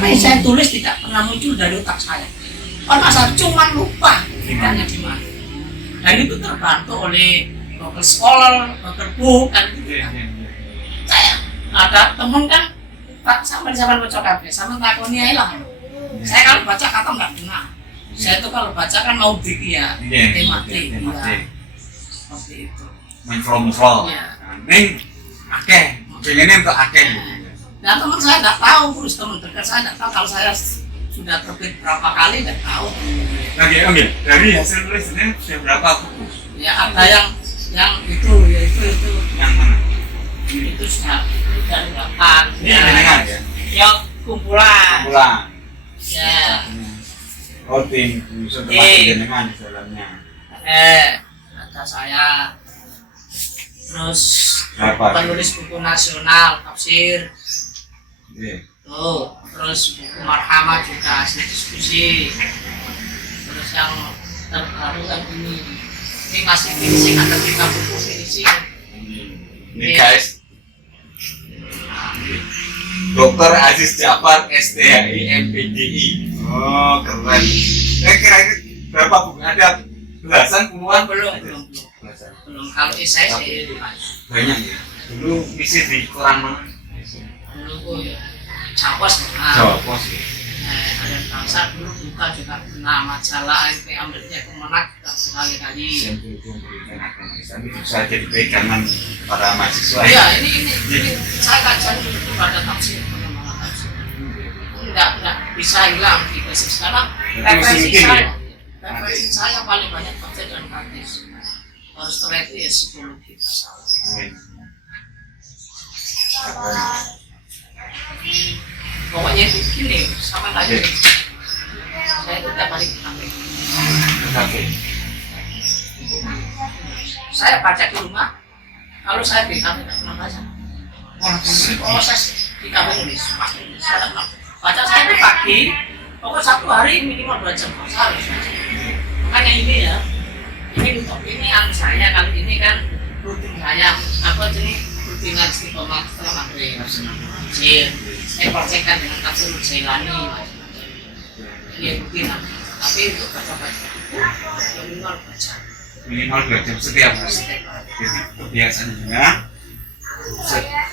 Apa yang saya tulis tidak pernah muncul dari otak saya. Karena saya cuma lupa tidaknya di mana. Dan itu terbantu oleh Google Scholar, Google Book, kan gitu kan. Saya ada temen kan, Pak sampai baca kafe, sama takoni aja lah. Saya kalau baca kata nggak benar. Saya itu kalau baca kan mau ya, tematik, seperti itu. Main from. Neng, akeh, pengennya untuk akeh. Nah teman saya nggak tahu, terus teman dekat saya nggak tahu kalau saya sudah terbit berapa kali nggak tahu. Oke, dari hasil tulisnya sudah berapa buku? Ya ada yang itu, ya itu. Yang mana? Itu sudah dari 8. Ini dengan ya? Ya kumpulan. Ya. Oh tim, bisa termasuk dengan di dalamnya. Ada saya. Terus Berapa? penulis buku nasional, tafsir. Tuh. Terus buku Marhamah juga hasil diskusi. Terus yang terbaru kan ini masih finishing, ada 3 buku finishing. Ini guys, Dr. Aziz Ja'far STHI MPDI. Oh keren. Kira-kira berapa buku? Ada belasan, puluhan? Belum. Kalau esai sih banyak ya. Dulu isi di koran mana? dulu Jawa Pos. Jawa Pos ya. Harian Bangsa dulu buka juga pernah majalah MP Amritnya Kemenak sekali-kali. Sampul pemberitaan agama Islam itu bisa jadi pegangan para mahasiswa. Iya, ini saya kajian dulu pada tafsir, pengembangan tafsir. Tidak bisa hilang di basic sekarang. Referensi saya paling banyak tafsir dan hadis. Harus setelah itu ya psikologi masalah. Pokoknya itu gini, sama tadi. Saya itu tiap hari ke kafe. Saya baca di rumah. Kalau saya di kafe tidak pernah baca. Proses di kafe nulis, pasti saya tidak pernah baca. Saya itu pagi, pokoknya 1 hari minimal 2 jam. Saya harus baca. Makanya ini ya. Ini untuk ini saya kali ini kan rutin saya jenis rutinan istiqomah setelah maghrib saya praktekkan dengan tafsir Jailani ya rutin tapi untuk baca-baca minimal 2 jam setiap hari. Jadi kebiasaannya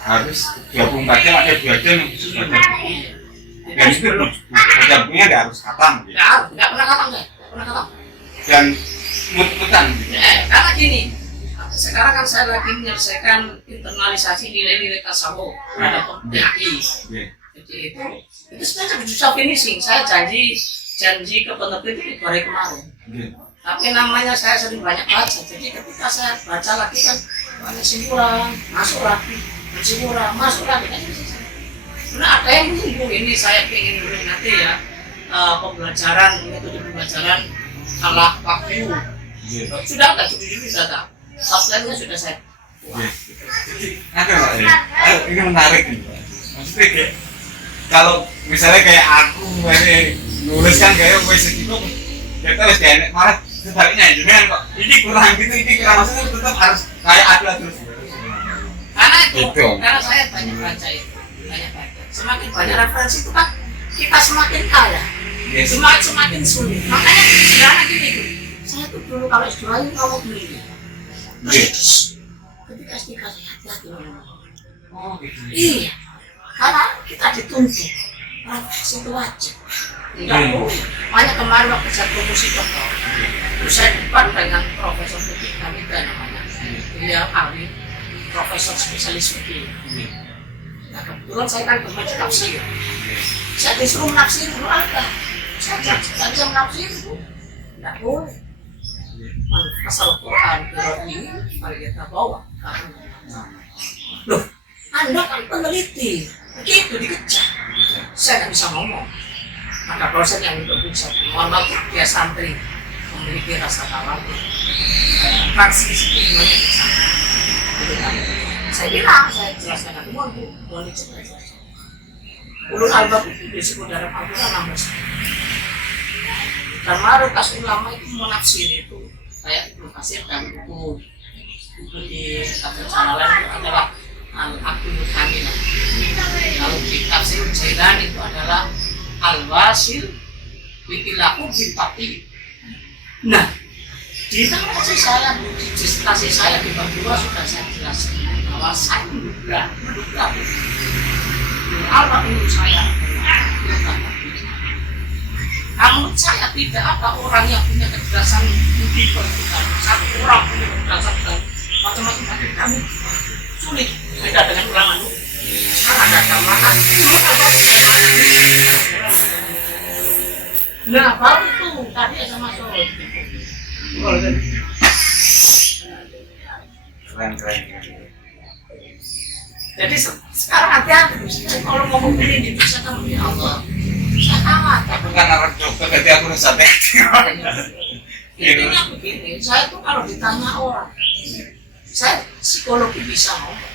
harus 24 jam ada 2 jam yang khusus baca buku. Dan itu baca bukunya nggak harus khatam. Nggak pernah khatam. Dan mut-mutan. Karena gini, sekarang kan saya lagi menyelesaikan internalisasi nilai-nilai tasawuf terhadap PKI. Jadi itu sebenarnya susah finishing. Saya janji ke penerbit itu hari kemarin. Tapi namanya saya sering banyak baca. Jadi ketika saya baca lagi kan banyak simpulan, masuk lagi, masuk lagi. Karena ada yang menyinggung ini saya ingin beri nanti ya pembelajaran metode pembelajaran salah waktu. Sudah ada judul data, subline-nya sudah saya buat. Ada Pak ya? Ini menarik nih Pak. Maksudnya kayak kalau misalnya kayak aku nulis kan kayak wes itu kita harus kayak malah sebaliknya jangan kok ini kurang gitu, ini kurang, maksudnya tetap harus kayak ada terus. Karena karena saya banyak baca itu, semakin banyak referensi itu kan kita semakin kaya, semakin sulit. Makanya sekarang gini saya tuh dulu kalau S2 ini kalau beli terus ketika S3 saya hati-hati Oh gitu. Iya, karena kita dituntut referensi itu wajib. Enggak boleh. Makanya kemarin waktu saya promosi dokter, terus saya depan dengan Profesor Fikih Hamida namanya. Dia ahli profesor spesialis fikih. Nah kebetulan saya kan gemar tafsir. Saya disuruh menafsir dulu ada. Saya tidak bisa menafsir itu, tidak boleh. Asal Quran ini mari kita bawa. Loh, Anda kan peneliti, begitu dikejar. Saya nggak bisa ngomong. Ada dosen yang untuk bisa mohon maaf dia santri memiliki rasa khawatir. Praksi seperti di sana. Saya bilang, saya jelaskan nanti mohon dijelaskan. Ulul albab itu disebut dalam Al-Quran 16. Dan mayoritas ulama itu menafsir itu kayak Ibnu Katsir dan buku di tafsir Jalalain itu adalah Al-Aqdul Kamil. Kalau di tafsir Jailani itu adalah hasil bikin laku tapi nah di kasih saya di disertasi saya di bab 2 sudah saya jelaskan bahwa saya menduga Allah menurut saya namun saya tidak ada orang yang punya kecerdasan budi pertukaran. Satu orang punya kecerdasan dan macam-macam tapi kami sulit beda dengan ulama itu. Sekarang ada makan. Nah baru itu tadi ada masuk. Keren. Jadi sekarang hati-hati kalau mau memilih di Indonesia kan ya Allah. Saya kawat. Aku kan harus coba jadi aku harus sampai. Intinya begini, saya tuh kalau ditanya orang, saya psikologi bisa ngomong.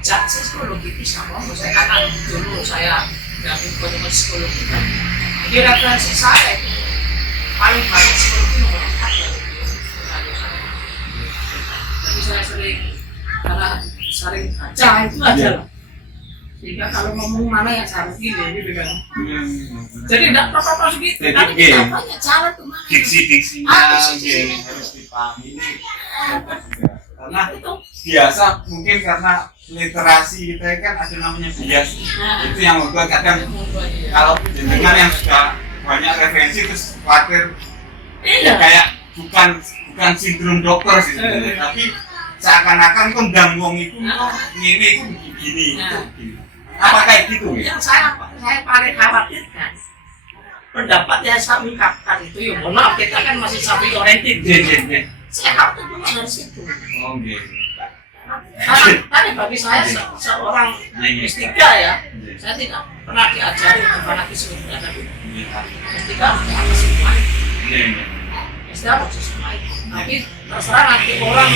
Saya psikologi bisa ngomong, saya karena dulu saya gabung ke psikologi kan. Jadi referensi saya itu paling banyak psikologi nomor 4 ya. Jadi saya karena sering baca itu aja lah. Sehingga kalau ngomong mana yang harus gitu kan. Jadi tidak apa-apa segitu. Tapi kita banyak cara tuh mana. Diksi-diksinya harus dipahami. Karena itu biasa mungkin karena literasi kita kan ada namanya bias. Itu yang membuat kadang kalau dengan yang sudah banyak referensi terus khawatir kayak bukan sindrom dokter sih sebenarnya, tapi seakan-akan kondang wong itu ini itu begini. Apa kayak gitu ya? Yang saya paling khawatirkan pendapat yang saya ungkapkan itu ya mohon maaf kita kan masih sapi oriented. Saya khawatir dulu dari situ. Oh gitu. Karena tadi bagi saya seorang S3 ya, saya tidak pernah diajari fanatisme tapi S3 harus diatas semua. S3 harus semua itu. Tapi terserah nanti orang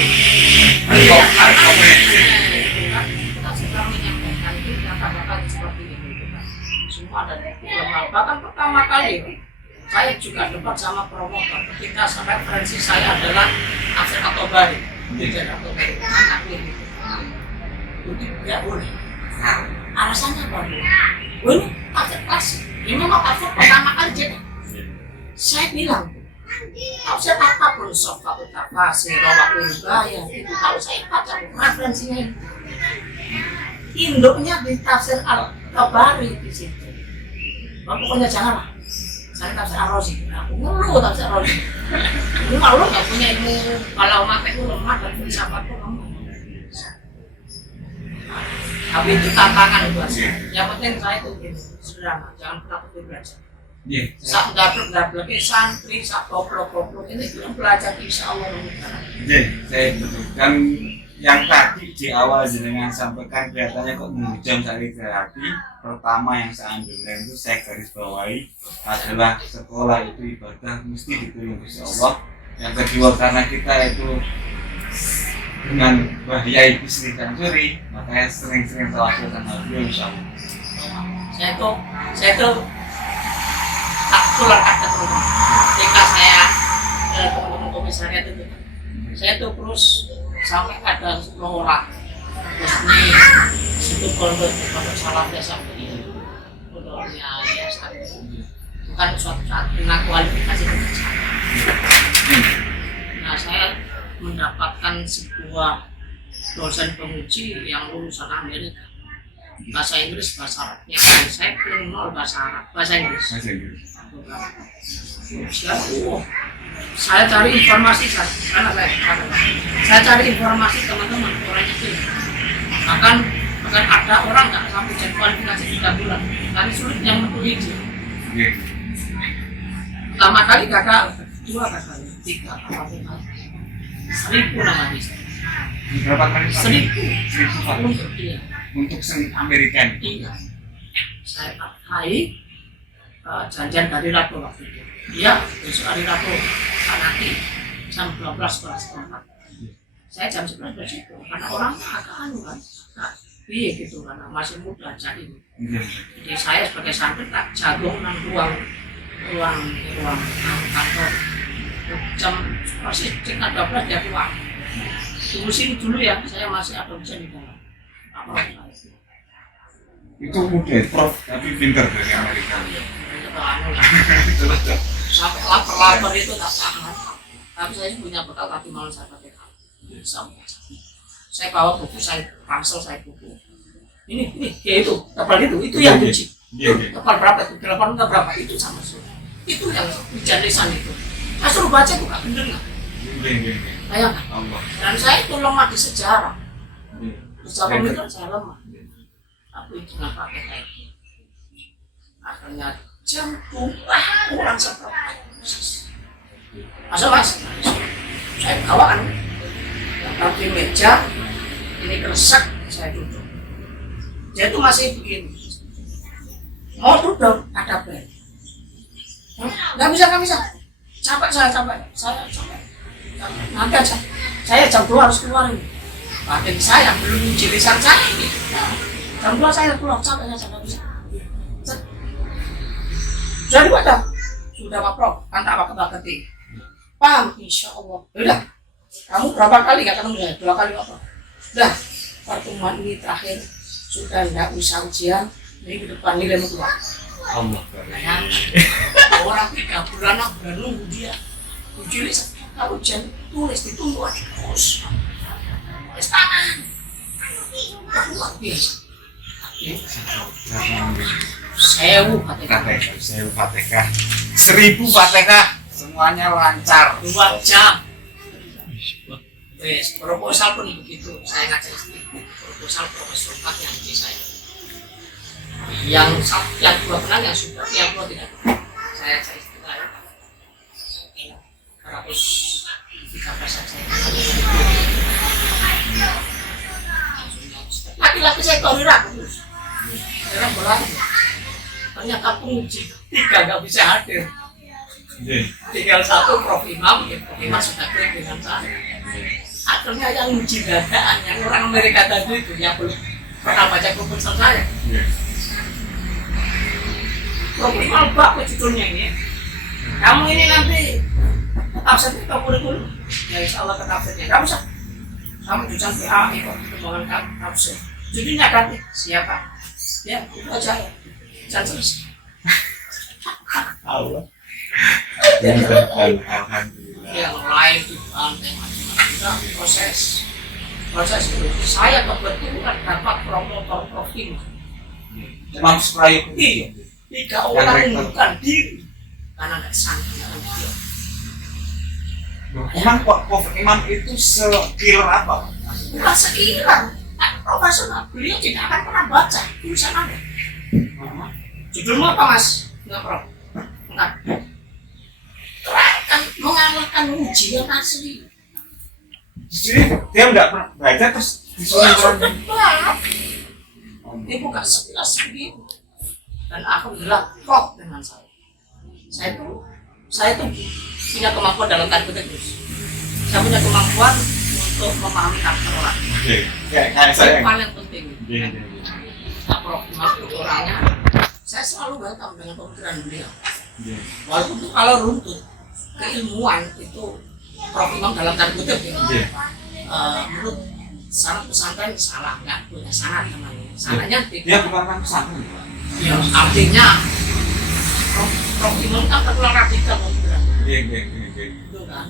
kita sudah menyampaikan itu kata-kata seperti itu semua dan bahkan pertama kali saya juga debat sama promotor ketika referensi saya adalah Tafsir At-Tabari anaknya itu tidak boleh. Alasannya apa? Ini tafsir klasik, ini memang tafsir pertama kali jadi saya bilang tafsir apapun Sofatul Tafasir, Rawahul Bayaan itu kalau saya baca referensinya induknya di Tafsir At-Tabari di situ. Pokoknya janganlah saya tafsir Ar-Razi, aku ngeluh tafsir Ar-Razi. Ini kalau nggak punya ilmu kalau mati itu lemah dan filsafat itu lemah. Tapi itu tantangan buat saya. Yang penting saya itu sederhana, jangan takut belajar. Sak dablek santri, sak goblok ini belum belajar insya Allah. Saya betul. Dan yang tadi di awal jenengan sampaikan kelihatannya kok menghujam dari terapi. Pertama yang saya ambil itu saya garis bawahi adalah sekolah itu ibadah mesti diterima Gusti Allah. Yang kedua karena kita itu dengan bahaya itu sering curi, makanya sering-sering melakukan hal itu insya Allah. Saya tuh tak tular kata teman. Ketika saya teman-teman komisariat itu, saya tuh terus sampai ada 10 orang. Terus nih situ kalau salah biasa ini, kodolnya ya bukan suatu saat dengan kualifikasi kerja. Nah saya mendapatkan sebuah dosen penguji yang lulusan Amerika, bahasa Inggris, bahasa Arabnya saya belum nol bahasa Arab, bahasa Inggris. Saya cari informasi karena saya cari informasi teman-teman orang itu. Bahkan ada orang nggak sampai jadi kualifikasi 3 bulan, tapi sulit yang meneliti. Pertama kali gagal, kedua gagal, 3 kali. 1000 namanya. Berapa kali? 1000 untuk dia. Untuk Amerika. Iya. Saya pakai janjian dari Rabu waktu itu. Iya, besok hari Rabu nanti jam 12 kelas 4. Saya jam 11 di situ karena orangnya agak anu kan, iya gitu karena masih muda jadi. Jadi saya sebagai santri tak jagung nang ruang kantor. Jam masih setengah 12 dia keluar. Tunggu sini dulu ya, saya masih ada ujian di dalam. Apa itu? itu mudah prof tapi pinter dari Amerika. Sampai lapar-lapar itu tak tahan. Tapi saya punya bekal tapi malah saya pakai kapal. Saya bawa buku, saya ransel, saya buku. Ini ya itu kapal itu yang kunci. Kapal berapa itu? 8 berapa itu sama sudah. Itu yang dijadikan itu. Saya suruh baca itu nggak bener nggak? Bayangkan. Dan saya itu lemah di sejarah. Sejarah itu saya lemah. Aku itu nggak pakai kayak itu. Akhirnya jam kurang seberapa. Mas, saya bawa kan di meja, ini kresek, saya duduk. Dia itu masih begini. Mau duduk, ada bel. Nggak bisa. Capek. Nanti aja. Saya jam 2 harus keluar ini. Badan saya belum jilisan saya ini. Jam 2 saya keluar, capek saya nggak bisa. Sudah dibaca? Sudah Pak Prof, kan tak ketik. Paham? Insya Allah. Udah. Kamu berapa kali nggak ketemu saya? 2 kali Pak Prof. Udah. Pertemuan ini terakhir. Sudah nggak usah ujian. Minggu depan nilai keluar. Allah. Orang 3 bulan udah nunggu dia. Uji lisan. Kalau ujian tulis ditunggu aja terus. Tulis tangan. Luar biasa. Sewu Fatihah 1000 Fatihah semuanya lancar 2 jam. Wes proposal pun begitu. Saya ngajak istri proposal profesor yang di saya. Yang 2 kenal yang sudah, yang 2 tidak. Saya ajak istri saya. 113 saya. Laki-laki saya tahu ragu. Sekarang mulai. Ternyata penguji 3 nggak bisa hadir. Tinggal 1 Prof Imam, Prof Imam sudah klik dengan saya. Akhirnya yang uji dadaan, yang orang Amerika tadi itu yang belum pernah baca proposal saya. Prof Imam bak judulnya ini. Kamu ini nanti tafsir kita kurikulum. Ya insya Allah ke tafsirnya. Kamu bisa. Kamu jurusan PA kok perkembangan tafsir. Judulnya kan siapa? Ya itu aja ya. Jangan selesai. Allah. Alhamdulillah. Yang lain itu macam-macam proses itu. Saya kebetulan dapat promotor Prof. Imam Suprayo. 3 orang mengundurkan diri karena nggak sanggup dengan dia. Emang Prof Imam itu skill apa? Bukan sekiran, profesional. Beliau tidak akan pernah baca tulisan Anda. Judulnya apa Mas? Enggak Prof. Enggak. Terangkan mengalahkan ujian asli. Jadi dia nggak pernah baca terus disuruh orang. Dia buka sekilas begitu. Dan alhamdulillah kok dengan saya. Saya tuh punya kemampuan dalam tanda kutip. Saya punya kemampuan untuk memahami karakter orang. Kayak saya. Itu paling penting. Prof Imam itu orangnya. Saya selalu welcome dengan pemikiran beliau. Walaupun itu kalau runtut keilmuan itu Prof Imam dalam tanda kutip ya. Menurut sanad pesantren salah, nggak punya sanad namanya. Sanadnya dia bukan kan pesantren. Ya artinya Prof Imam kan terkenal radikal pemikiran. Itu kan.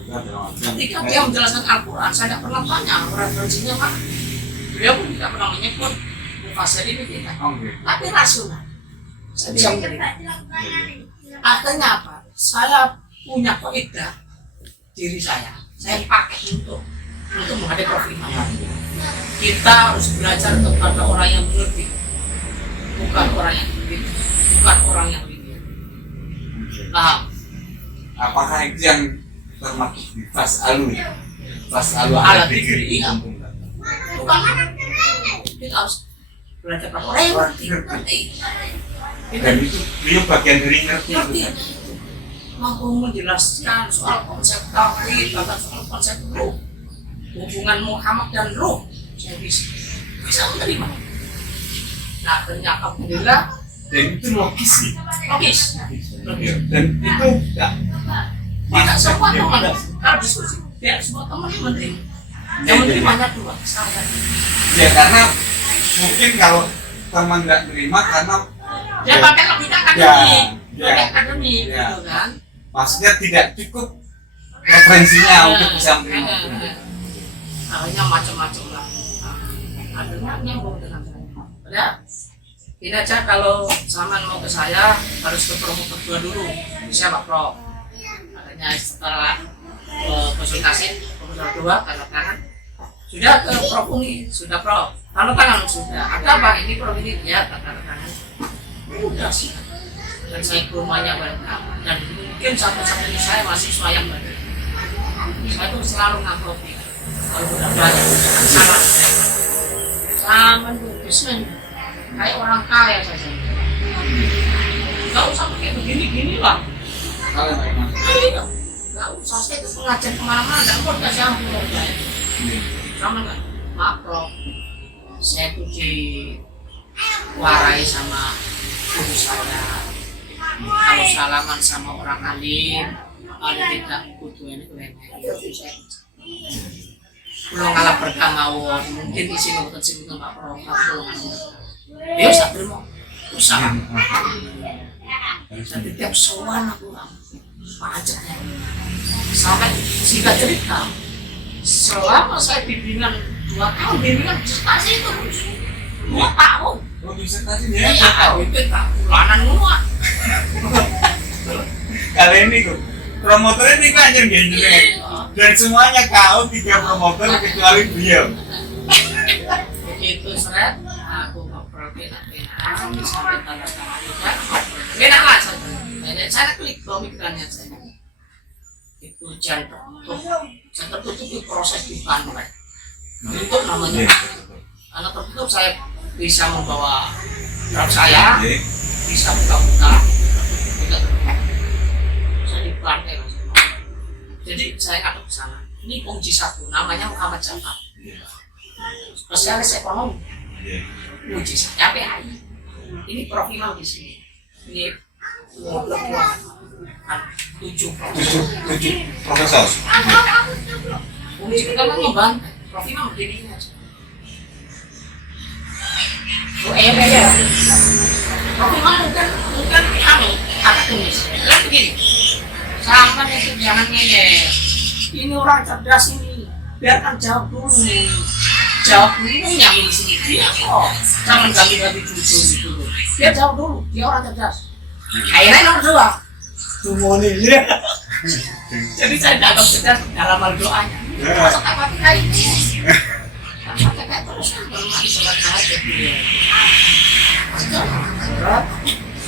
Ketika dia menjelaskan Al-Quran, saya tidak pernah tanya referensinya mana. Beliau pun tidak pernah menyebut mufasir ini kita. Tapi rasional. Saya bisa menerima. Artinya apa? Saya punya kaidah diri saya pakai untuk menghadapi Prof Imam. Kita harus belajar kepada orang yang mengerti, bukan orang yang begitu, bukan orang yang begitu. Paham? Apakah itu yang termasuk di Fas'alu ala dzikri? Bukan. Kita harus belajar kepada orang yang ngerti. Dan itu beliau bagian dari ngerti. Mampu menjelaskan soal konsep tauhid, bahkan soal konsep ruh, hubungan Muhammad dan ruh. Saya bisa menerima. Nah, ternyata alhamdulillah. Dan itu logis sih. Logis. Dan itu tidak semua teman kalau diskusi, tidak semua teman menerima. Yang menerimanya 2 saya. Ya karena mungkin kalau teman nggak terima karena dia pakai logika akademik, ya, pakai akademik ya. gitu kan. Maksudnya tidak cukup referensinya untuk bisa menerima. Akhirnya macam-macam lah. Akhirnya nyambung dengan saya. Padahal ini aja kalau Saman mau ke saya harus ke promotor 2 dulu. Bisa Pak Prof. Akhirnya setelah konsultasi promotor 2 tanda tangan. Sudah ke Prof Uni, sudah Prof. Tanda tangan sudah. Ada apa ini Prof ini? Ya tanda tangan. Udah sih. Dan saya ke rumahnya banyak. Dan mungkin satu-satunya saya mahasiswa yang banyak. Saya tuh selalu ngangkropi. Kalau udah banyak salah. Sama tuh bisnis kayak orang kaya saja. Gak usah pakai begini-gini lah. Kalau memang Iya. Gak usah, saya itu pengajar kemana-mana. Gak mau kasih ampun. Sama nggak? Maaf Prof. Saya tuh diwarai sama guru saya. Kalau salaman sama orang alim, ada tidak butuh ini belum ngalah perkamawon, mungkin di sini bukan sini Pak Prof. Ya usah terima, usaha. Jadi tiap soal aku pajak sampai singkat cerita. Selama saya bimbingan 2 tahun, bimbingan disertasi itu 2 tahun. oh disertasi ya. Iya, itu tak bulanan semua. Kali ini kok promotornya ini kan aja gini dan semuanya kau 3 promotor kecuali beliau. Begitu seret, aku ngobrol enak-enak sampai tanda tangan juga. Enak lah saya. Saya klik pemikirannya saya. Itu jam tertutup itu proses di pantai. Itu namanya. Karena tertutup saya bisa membawa draft saya, bisa buka-buka. Saya di pantai. Jadi saya ngadep ke sana. Ini Pongji 1, namanya Muhammad Jafar. Spesialis ekonomi. Uji saya PAI. Ini profil di sini. Ini 7 profesor. Uji kita kan membantai. Profil begini aja. Ya. Profil bukan akademis. Lihat begini. Sampai itu jangan ngeyel. Ini orang cerdas ini. Biarkan jawab dulu. Jawab dulu yang di sini dia kok. Jangan ganti-ganti judul gitu. Dia jawab dulu. Dia orang cerdas. Akhirnya nomor 2. Tunggu nih. Jadi saya dianggap cerdas dalam hal doanya. Masa tak mati kayak ini. Tak kayak terus kan bermati sholat aja dia.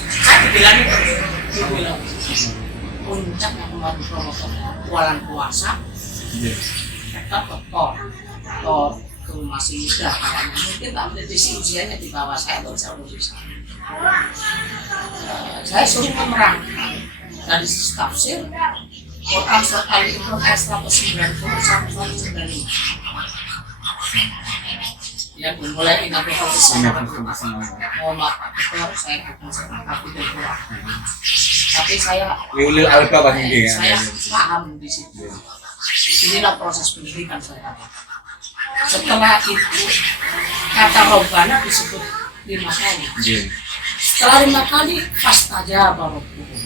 Saya dibilangin terus. Puncak yang kemarin promotor bulan puasa mereka ke Tor ke masih muda kayaknya mungkin tak prediksi usianya di bawah saya atau jauh lebih besar. Saya suruh menerangkan dari tafsir Quran surat Al-Imran ayat 190 sampai 195 yang dimulai inafi sama mohon maaf Pak saya bukan sepakat itu tapi saya Liul alba pasti ya. Saya paham di situ. Inilah proses pendidikan saya. Setelah itu kata Robbana disebut 5 kali. Setelah 5 kali fastajaba rabbuhum.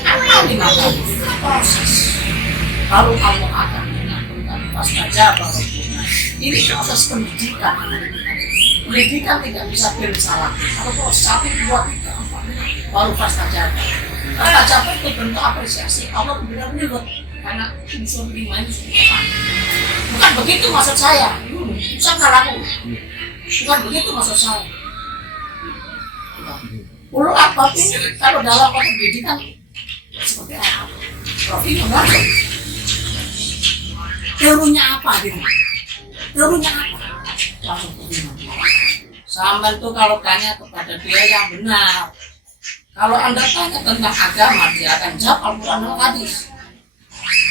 Apa 5 kali? Proses. Kalau Allah akan mengaturkan fastajaba rabbuhum. Ini proses pendidikan. Pendidikan tidak bisa bersalah. Kalau proses 1, 2, 3, 4 baru fastajaba. Fastajaba itu bentuk apresiasi. Allah benar-benar karena unsur 5 ini bukan begitu maksud saya. Bukan aku. Bukan begitu maksud saya. Ulul albab ini kalau dalam pendidikan seperti apa? Profil mengatur. Teorinya apa gitu? Teorinya apa? Langsung begini. Sampai tuh kalau tanya kepada dia yang benar. Kalau Anda tanya tentang agama, dia akan jawab Al-Quran dan Hadis.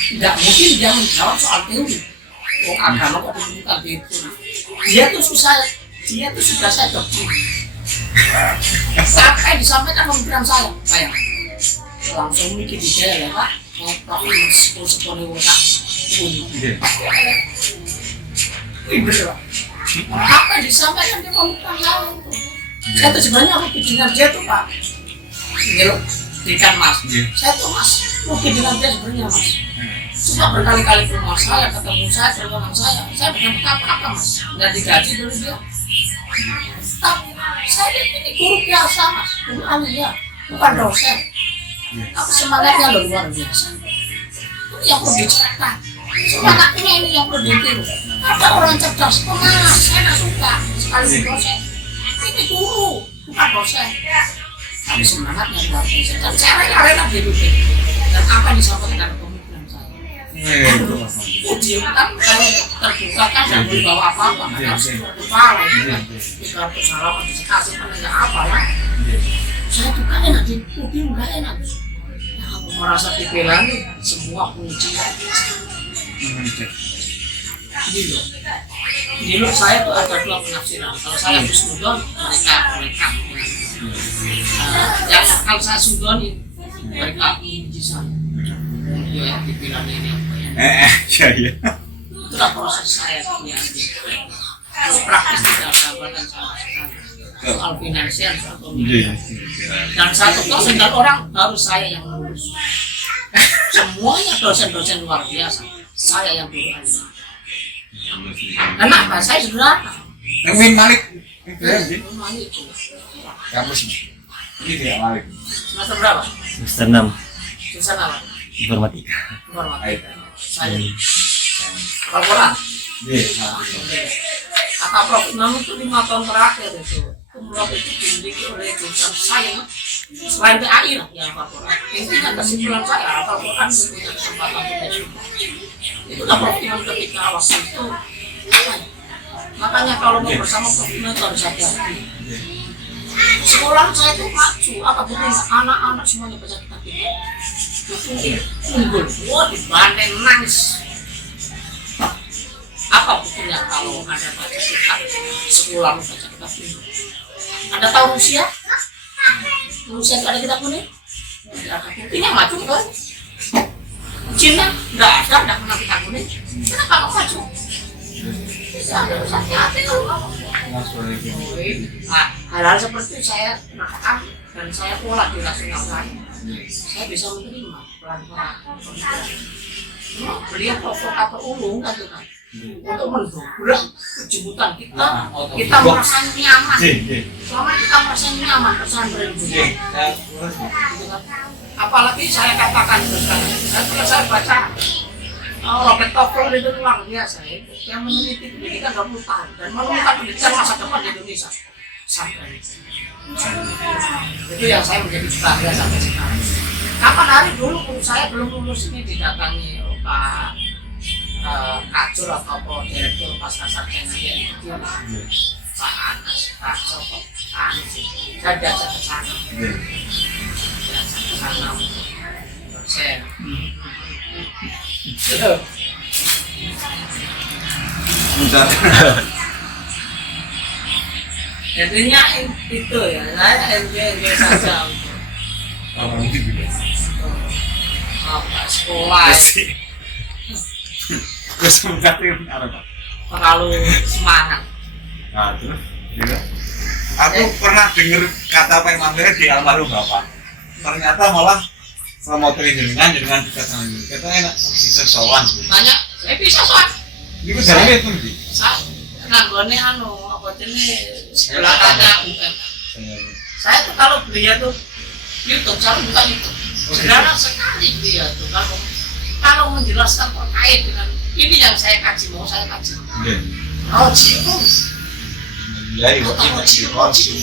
Tidak mungkin dia menjawab soal teori. Oh agama kok diminta gitu. Dia tuh sudah saya doktrin. Sampai disampaikan pemikiran saya, langsung mikir di dia ya Pak. Tapi sepuluh otak ini bener Pak. Apa yang disampaikan di pemikiran saya itu? Saya tuh sebenarnya rugi dengan dia tuh Pak. Ngeluk berikan Mas. Saya tuh Mas rugi dengan dia sebenarnya Mas. Sudah berkali-kali ke rumah saya, ketemu saya, telepon saya bukan apa-apa Mas. Nggak digaji dulu dia. Tapi saya ini guru biasa Mas, guru alia, bukan dosen. Tapi semangatnya luar biasa. Ini yang perlu diceritakan. Semangatnya ini yang perlu ditiru. Ada orang cerdas, pemalas, saya nggak suka sekali dosen. Ini guru, bukan dosen. Tapi semangatnya luar biasa. Dan saya rela dididik. Dan apa yang disampaikan dalam pemikiran saya. Ujian kan kalau terbuka kan nggak boleh bawa apa-apa. Harus kepala itu kan. Itu harus salah, harus kasih penegak apa ya. Saya tuh kan enak, ujian nggak enak. Aku merasa dibelangi semua ujian. Dulu saya tuh ada dua penafsiran. Kalau saya Husnudon, mereka. Kalau saya Sudoni, mereka menguji saya. Dia dibilang ini Iya. itulah proses saya ya. Praktis tidak sabar dan sama sekali. Soal finansial, soal pemikiran. Dan satu dosen dan orang harus saya yang ngurus. Semuanya dosen-dosen luar biasa. Saya yang guru alia. Kenapa? Saya sederhana. Tapi Malik Memang itu. kampus ini tidak Malik. Semester berapa? Semester 6 Jurusan apa? informatika. Informatika. Saya. Al-Quran. Iya. Kata Prof Imam itu 5 tahun terakhir itu. Umroh itu dimiliki oleh jurusan saya. Selain PAI lah yang Al-Quran. Intinya kesimpulan saya Al-Quran punya kesempatan untuk hidup. Itulah Prof Imam ketika waktu itu. Makanya kalau mau bersama Prof Imam itu harus hati-hati. Sekolah saya itu maju, apa betul anak-anak semuanya baca kitab ini. Unggul, wah dibanding nangis. Apa buktinya kalau ada baca kitab sekolah baca kitab ini? Ada tahu Rusia? Rusia ada kitab ini? Tidak ada buktinya maju kan? Cina nggak pernah kitab ini. Kenapa kamu maju? Hati-hati kalau kamu. Nah, hal-hal seperti itu saya nakal dan saya pola di rasionalkan. Saya bisa menerima pelan-pelan. Beliau provokator ulung kan itu kan untuk mendobrak kejemutan kita. Kita merasa nyaman. Selama kita merasa nyaman pesantren itu. Apalagi saya katakan setelah saya baca Robert Tocqueville itu luar biasa itu yang meneliti pendidikan 20 tahun dan menemukan pendidikan masa depan di Indonesia sampai itu yang saya menjadi bangga sampai sekarang. Kapan hari dulu saya belum lulus ini didatangi Pak Kacur atau Direktur Pasca Sarjana itu Pak Anas, Pak Joko, saya diajak ke sana, dosen. Jadinya itu ya, saya enjoy saja sekolah Terus mengatakan apa? terlalu semangat. Nah, terus juga. Aku pernah dengar kata Pak Imam di almarhum Bapak. Ternyata malah promotor dengan dekat sama ini. Katanya enak bisa sowan. Banyak, saya bisa soal. Itu jalannya itu nih. Saya nanggone apa jenis belakangnya UM. Saya tuh kalau beliau tuh YouTube, saya buka YouTube. Sederhana sekali dia tuh kalau menjelaskan terkait dengan ini yang saya kaji, mau saya kaji. Rojiun. Ya, itu rojiun.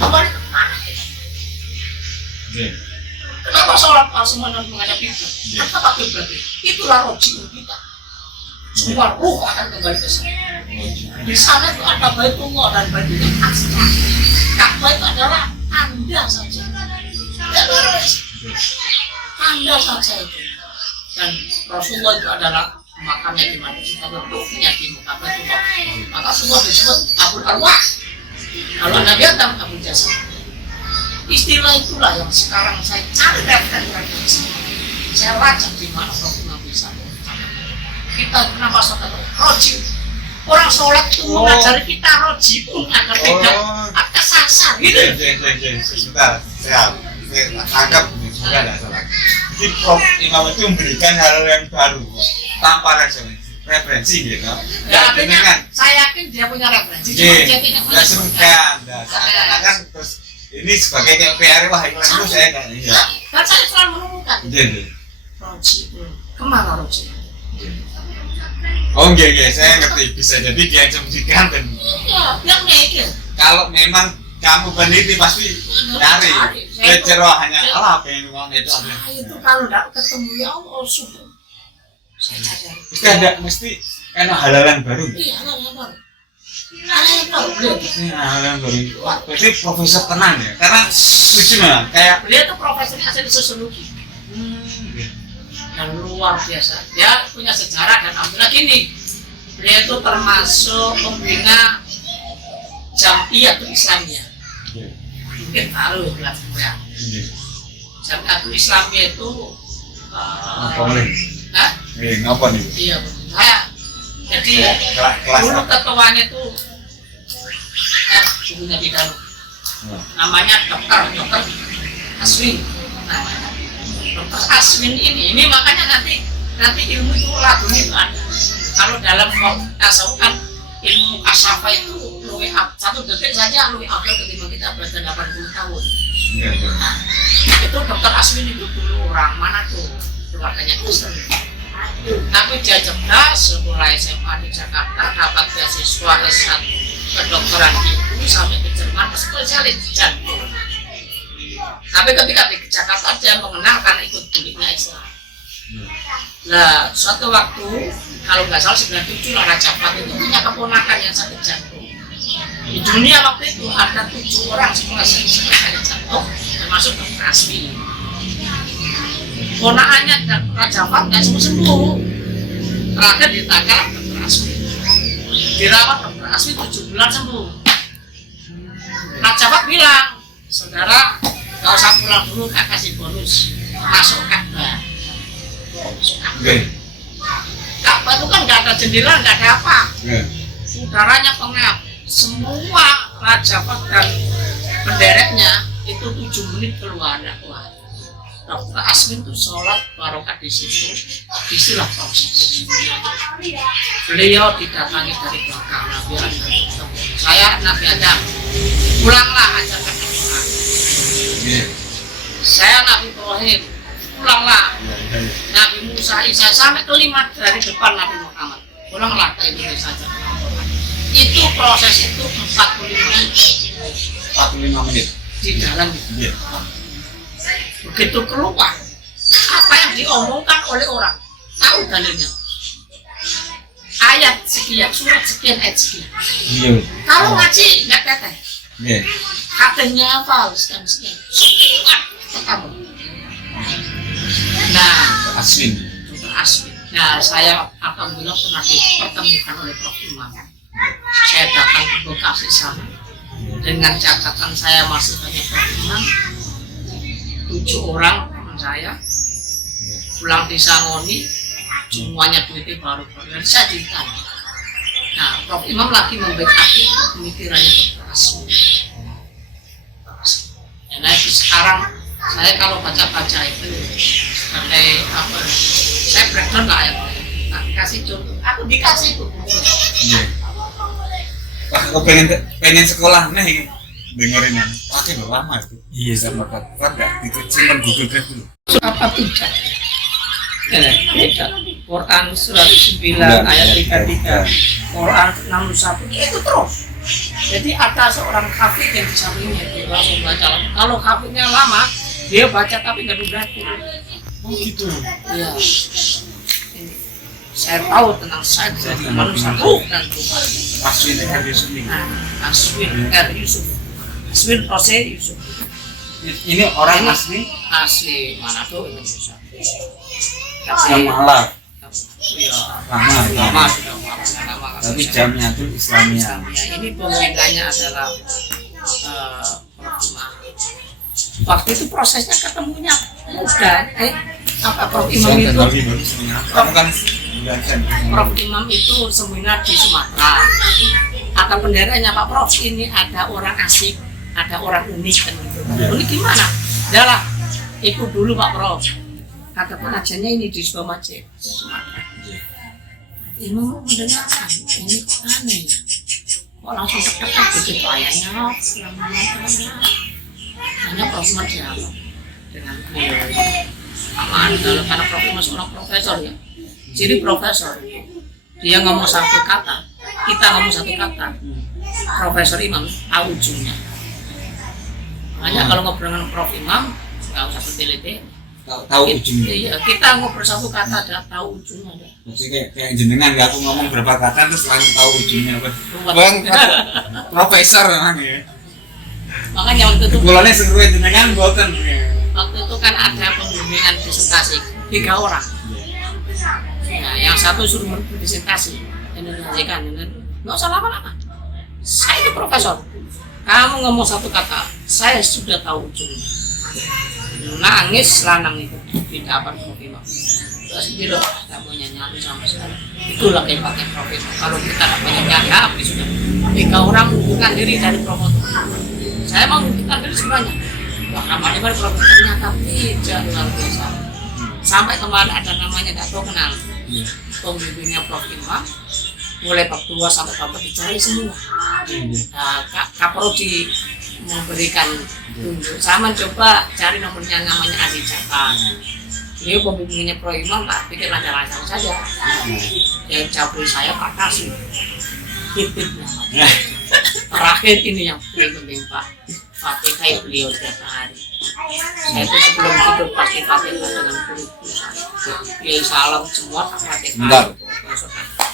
Kemarin kemana kita? Kenapa sholat semua menghadap itu? Apa berarti? Itulah rojiun kita. Semua ruh akan kembali ke sana. Di sana itu ada Baitullah dan Baitullah Asra. Ka'bah itu adalah tanda saja. Tanda saja itu. Dan Rasulullah itu adalah makamnya di mana kita berdoanya di muka Baitullah. Maka semua disebut Abul Arwah. Kalau Nabi Adam Abul Jasad. Istilah itulah yang sekarang saya cari referensi. Saya baca di mana Rasulullah bisa. Kita kenapa sholat rojiun? orang sholat itu mengajari kita rojiun agar tidak kesasar gitu. Sebentar, saya tangkap ini sudah tidak salah. Jadi Prof Imam itu memberikan hal yang baru tanpa referensi gitu. Ya, artinya saya yakin dia punya referensi. Cuma dia tidak punya seakan-akan terus ini sebagai kayak PR wah itu saya kan iya. Dan saya selalu menemukan. Rojiun, kemana rojiun? Oh iya, saya ngerti. Bisa jadi dia sembunyikan dan yang mikir. kalau memang kamu peneliti pasti cari kecerohannya Allah pengen uang itu ada. Itu kalau tidak ketemu ya Allah sudah. Saya cari. Mesti ada hal-hal yang baru. Iya, hal yang baru. Hal yang baru. Hal yang baru. Wah, berarti profesor tenang ya. Karena lucu mah kayak beliau itu profesornya asli sosiologi. Dan luar biasa. Dia punya sejarah dan alhamdulillah gini. Beliau itu termasuk pembina Jamiatul Islamiyah. Mungkin taruh belakangnya. Jamiatul Islamiyah itu apa nih? Ngapa nih? Iya betul. Saya jadi dulu ketuanya itu suhunya di dalam. Namanya Dokter Aswin. Dokter Aswin ini makanya nanti ilmu itu lagu itu ada. Kalau dalam tasawuf kan ilmu kasafa itu lebih satu detik saja lebih afdal ketimbang kita belajar 80 tahun. Nah, itu Dokter Aswin itu dulu orang mana tuh keluarganya Kristen. Tapi dia cerdas, mulai SMA di Jakarta dapat beasiswa S1 kedokteran itu sampai ke Jerman spesialis jantung. Tapi ketika di Jakarta dia mengenal karena ikut buliknya Islam. Nah, suatu waktu kalau nggak salah 97 Raja Fat itu punya keponakan yang sakit jantung. Di dunia waktu itu ada 7 orang sekolah sakit jantung, termasuk Dokter Aswin. Ponakannya Raja Fat nggak sembuh. Terakhir ditangkap Dokter Aswin. Dirawat Dokter Aswin 7 bulan sembuh. Raja Fat bilang, saudara nggak usah pulang dulu, tak kasih bonus masuk Ka'bah. Ka'bah itu kan nggak ada jendela, nggak ada apa. Udaranya pengap. Semua Raja Fat dan pendereknya itu 7 menit keluar dakwah. Dokter Aswin itu sholat barokah di situ, istilah proses. Beliau didatangi dari belakang Nabi Adam. Saya Nabi Adam, pulanglah ajarkan Al-Quran. Saya Nabi Ibrahim, pulanglah. Nabi Musa, Isa sampai kelima dari depan Nabi Muhammad. Pulanglah ke Indonesia saja. Itu proses itu 45 menit. 45 menit Di dalam itu. Begitu keluar, apa yang diomongkan oleh orang, tahu dalilnya. Ayat sekian, surat sekian, ayat sekian. Kalau ngaji nggak teteh. Katanya hafal sekian. Ketemu. Nah, Aswin. Nah, saya alhamdulillah pernah dipertemukan oleh Prof Imam. Saya datang ke Bekasi sana dengan catatan saya masih hanya Prof Imam. 7 orang teman saya pulang di Sangoni, semuanya duitnya baru-baru dan saya ditanya. Nah, Prof Imam lagi membackup pemikirannya Dokter Aswin. Nah, sekarang saya kalau baca-baca itu sebagai apa? Saya breakdown lah ya. Nah, dikasih contoh, aku dikasih itu. Wah, aku pengen sekolah nih dengerin yang pakai lama itu. Iya, sama kan nggak dikecilan Google Drive dulu. Apa tidak? Beda. Quran surat 9 ayat 33, Quran 61 itu terus. Jadi ada seorang hafid yang di sampingnya dia langsung baca. Kalau hafidnya lama, dia baca tapi nggak duduk. Oh gitu. Iya. Saya tahu tentang saya jadi manusia ruh dan Tuhan. Aswin R. Yusuf. Aswin R. Yusuf. Aswin Rose Yusuf. Ini orang asli Manado Indonesia. Yang malah. Iya. Lama. Lama. Tapi Jamiatul Islamiyah. Ini pemimpinnya adalah waktu itu prosesnya ketemunya mudah. Prof Imam itu. Kamu kan Prof Imam itu seminar di Sumatera. Kata benderanya Pak Prof, ini ada orang asik, ada orang unik kan gitu. Unik gimana? Yalah, ikut dulu Pak Prof. Kata pengajiannya ini di sebuah masjid Sumatera. Imam mendengarkan, ini kok aneh ya? Kok langsung terketat begitu ayahnya? Hanya Prof Imam jawab dengan beliau. Aman, karena Prof Imam seorang profesor ya. Ciri profesor, dia ngomong satu kata, kita ngomong satu kata. Profesor Imam tahu ujungnya. Makanya kalau ngobrol dengan Prof Imam, nggak usah bertele-tele. Tahu ujungnya. Iya, kita ngobrol satu kata adalah tahu ujungnya. Maksudnya kayak jenengan ya, aku ngomong berapa kata terus langsung tahu ujungnya. Bang, profesor memang ya. Makanya waktu itu Bulannya sesuai jenengan boten. waktu itu kan ada pembimbingan disertasi 3 orang. Nah, yang satu suruh berpresentasi, kan, nggak usah lama-lama. Saya itu profesor. Kamu ngomong satu kata, saya sudah tahu ujungnya. Nangis lanang itu tidak apa Imam. Terus gitu, tak punya nyali sama sekali. Itulah hebatnya Prof Imam. Kalau kita tak punya nyali, habis sudah. 3 orang hubungkan diri dari promotor. Saya mau hubungkan diri semuanya. Wah, namanya baru Prof ternyata tidak luar biasa. Sampai kemarin ada namanya nggak tahu kenal. Pembimbingnya Prof Imam mulai bab 2 sampai bab 3 dicari semua. Nah, Kaprodi memberikan tunjuk. Sama coba cari nomornya namanya Adi Jatan. Dia pembimbingnya Prof Imam, tak pikir lancar-lancar saja. Yang cabut saya Pak Kasih. Terakhir ini yang penting Pak Fatihah beliau tiap hari. Saya itu sebelum tidur pasti Fatihah dengan kulit. Ya salam semua Fatihah. Bentar.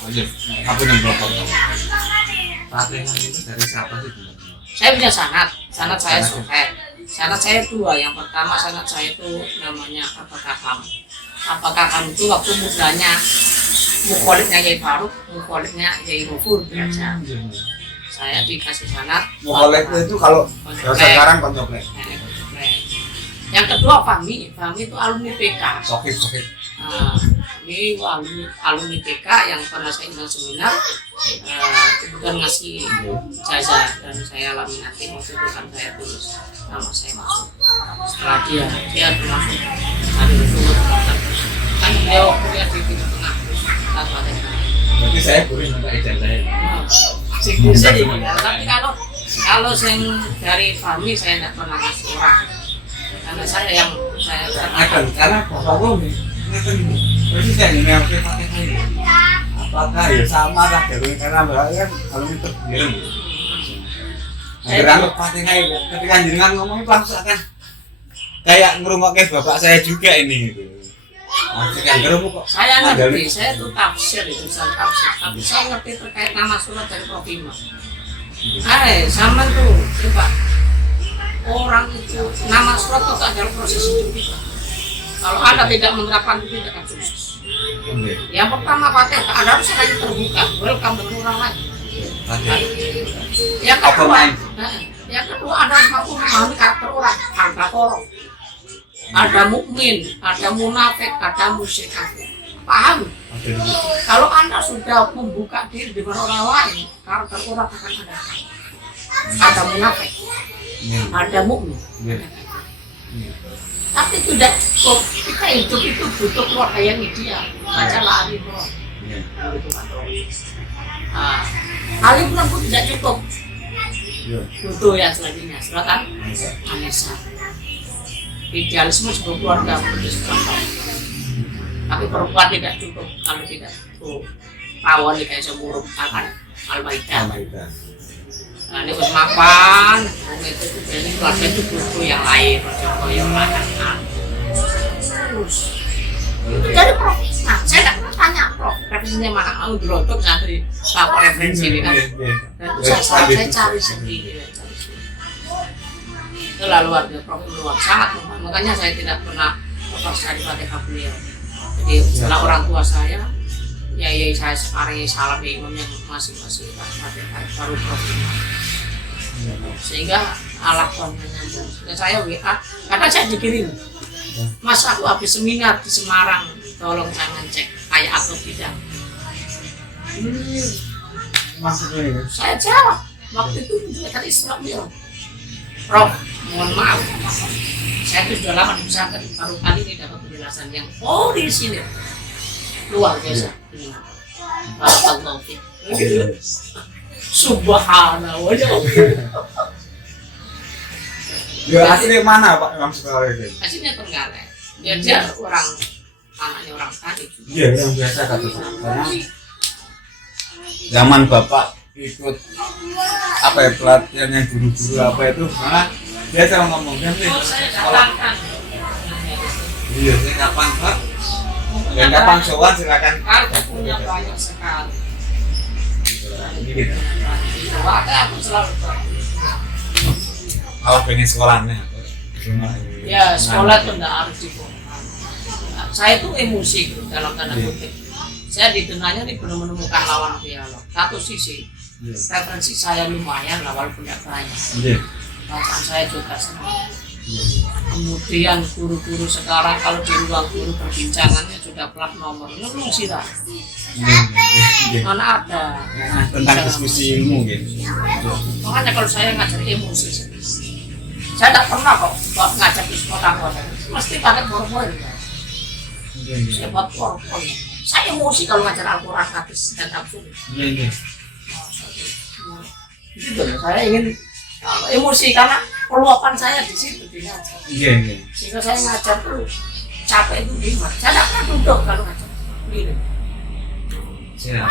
Lanjut. Apa yang berapa? Fatihah itu dari siapa sih? Saya punya sanad saya sukses. Sanad saya 2. Yang pertama sanad saya itu namanya Apakah kamu itu waktu mudanya mukholidnya Yai Faruk, mukholidnya Yai Rufur biasa. Saya dikasih sanad. Mukholid itu kalau sekarang koncoplek. Yang kedua Fahmi itu alumni PK. Sokip. Ini alumni PK yang pernah saya undang seminar, kemudian ngasih jasa dan saya alami nanti waktu itu kan saya tulis nama saya masuk. Setelah dia termasuk hari itu kan beliau kuliah di Timur Tengah. Berarti saya boleh minta ijazahnya. Tapi kalau yang dari Fahmi saya tidak pernah ngasih orang. Karena saya akan karena bapakku nih terus saya ngerti pakai saya apakah ya sama lah karena mbak kan kalau itu bilang akhirnya pakai saya ketika jenengan ngomong itu langsung akan kayak ngerungoknya bapak saya juga ini gitu. Saya ngerti, saya itu tafsir itu tafsir, tapi saya ngerti terkait nama surat dari Prof Imam. Sama tuh coba orang itu nama surat itu adalah proses hidup kita. Kalau Anda tidak menerapkan itu tidak akan sukses. Yang pertama Fatihah, Anda harus selalu terbuka, welcome dengan orang lain. Yang kedua Anda harus mampu memahami karakter orang, ada korok, ada mukmin, ada munafik, ada musyrik. Paham? Kalau Anda sudah membuka diri dengan orang lain, karakter orang akan ada munafik. Ada mukmin. Tapi tidak cukup. Kita hidup itu butuh keluarga yang ideal. Bacalah Ali Imran. Ali Imran pun tidak cukup. Butuh yang selanjutnya. Silakan. Anissa. Idealisme sebuah keluarga butuh seperti. Tapi perempuan tidak cukup kalau tidak cukup. Pawon kayak semurung akan Al-Maidah. Nah, ini harus mapan, itu jadi keluarga itu butuh yang lain, butuh yang lain. Terus itu jadi Prof. Nah, saya tidak pernah tanya Prof. Referensinya mana? Mau dilotok dari lapor referensi ini kan? Dan itu saya cari sendiri. Itu lalu ada Prof luar sangat luar. Makanya saya tidak pernah lepas dari Fatihah beliau. Jadi setelah orang tua saya, ya saya sekarang ya salam ya imamnya masing-masing baru Prof. Sehingga Allah nyambung. Dan saya WA, kadang saya dikirim, Mas aku habis seminar di Semarang, tolong jangan cek kayak atau tidak. Maksudnya ya. Saya jawab waktu itu menjelaskan Islam bilang, Prof, mohon maaf, saya itu sudah lama di pesantren, baru kali ini dapat penjelasan yang di sini luar biasa. Barakallahu fiik. Subhanallah. Ya asli mana Pak Imam Sukawi itu? Aslinya Trenggalek. Dia orang anaknya orang tani. Iya, yang biasa kata saya. Karena zaman Bapak ikut apa ya pelatihannya guru-guru apa itu, malah dia selalu ngomong kan nih Saya sekolah. datangkan. Iya, saya kapan Pak? Dan kapan sowan silakan. Aku punya banyak sekali. Ini gitu. Makanya aku selalu Kalau pengen sekolahnya. ya sekolah itu tidak harus dibohong. Saya itu emosi gitu, dalam tanda kutip. Saya di tengahnya nih belum menemukan lawan dialog. Satu sisi referensi saya lumayan lah walaupun tidak banyak. Iya. Bacaan saya juga senang. Kemudian guru-guru sekarang kalau di ruang guru perbincangannya sudah plat nomor sih lah. Mana ada Tentang diskusi ilmu gitu. makanya kalau saya ngajar emosi saya tidak pernah kok buat ngajar di kota-kota mesti pakai PowerPoint. Saya buat PowerPoint. Saya emosi kalau ngajar Al-Quran, hadis dan tafsir. Iya. Gitu loh, saya ingin emosi karena peluapan saya di situ di ngajar. Iya. Sehingga saya ngajar tuh capek itu gimana? Saya tidak pernah duduk kalau ngajar. Gini. Siap.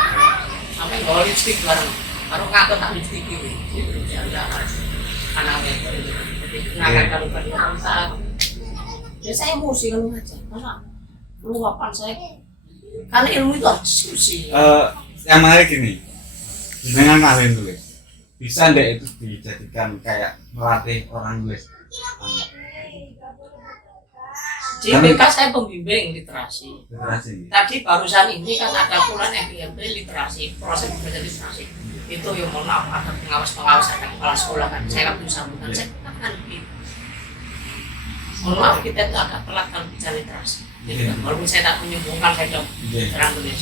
Sampai bawa lipstick bareng, baru ngatur tak lipstick ini. Gitu, jalan-jalan. Anaknya itu, kenalkan kalau berbicara. Ya saya emosi kalau ngajar, karena peluapan saya. Karena ilmu itu harus diskusi. Yang menarik gini, dengan kalian tulis, bisa ndak itu dijadikan kayak melatih orang nulis? Di BK saya pembimbing literasi. Literasi. Tadi barusan ini kan ada pula FIMP literasi, proses belajar literasi. Itu yang mohon maaf ada pengawas-pengawas, ada kepala sekolah kan. Saya waktu sambutan saya katakan begitu. Mohon maaf kita itu agak telat kalau bicara literasi. Walaupun saya tak menyembuhkan saya dong terang tulis.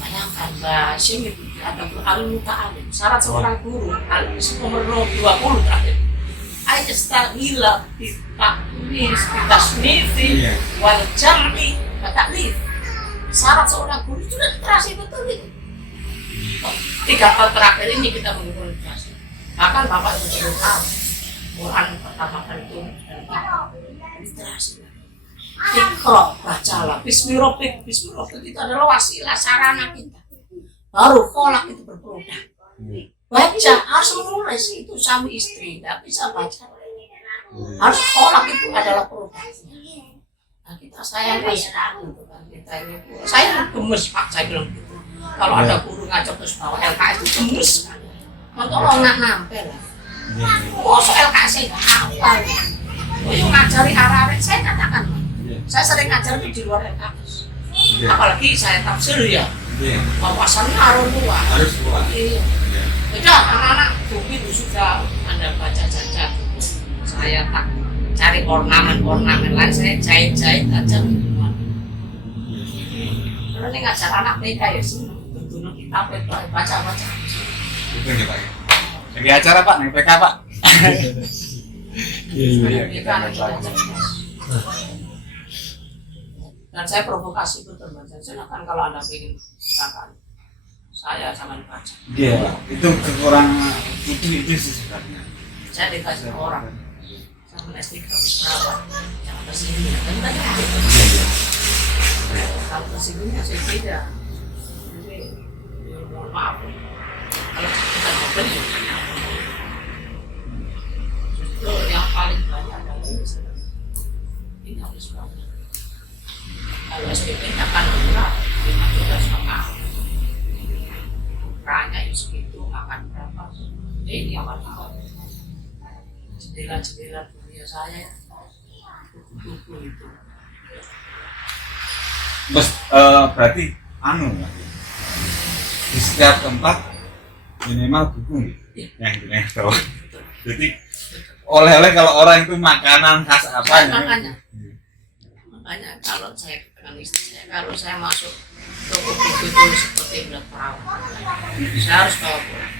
Bayangkan Mbak Sim itu ada alim muta'alim. Syarat seorang guru alim nomor 20 terakhir. Ayastagila bitaknis bitasnifi wal jam'i bataklif. Syarat seorang guru itu sudah literasi betul itu. 3 tahun terakhir ini kita menggunakan literasi. Bahkan Bapak itu sudah tahu Quran pertama kali itu literasi. Iqra, bacalah. Bismillahirrahmanirrahim. Bismillahirrahmanirrahim itu adalah wasilah sarana kita. Baru kolak itu berproduk. Baca, harus menulis itu suami istri, tidak bisa baca. Harus kolak itu adalah produknya. Nah, kita sayang sekali gitu kan. Kita ini, saya gemes Pak, saya bilang gitu. Kalau ada guru ngajak terus bawa LKS itu gemes kan. Tolong nggak nampel lah. Masa LKS itu apa? Yang ngajari arah-arah, saya katakan. Saya sering ngajar di luar LKS. Apalagi saya tafsir ya. Wawasannya harus luas. Harus luas. Iya. Udah anak-anak buku itu sudah Anda baca saja. Saya tak cari ornamen lain, saya jahit-jahit aja. Kalau ini ngajar anak TK ya sih, bentuknya kita baca-baca. Itu ya Pak. Lagi acara Pak, nih PK Pak. Iya. Dan saya provokasi betul baca. Silakan kalau Anda ingin katakan. Saya sama dibaca. Iya, itu kekurangan putih itu sih sebenarnya. Saya dikasih orang. Saya menestik habis berapa? Jangan tersinggung ya. Kan tadi kalau tersinggungnya saya tidak. Jadi, mohon maaf. Kalau kita ngobrol ya. Justru yang paling banyak adalah ini habis berapa? Kalau SPP akan murah, 15 setengah. Ranya itu segitu, makan berapa? Ini yang paling jendela-jendela dunia saya, buku-buku itu. Mas, berarti di setiap tempat minimal buku yang tahu. Jadi oleh-oleh kalau orang itu makanan khas apa Makanya Makanya kalau saya dengan istri saya, kalau saya masuk toko buku itu seperti bilang perawat, saya harus bawa pulang.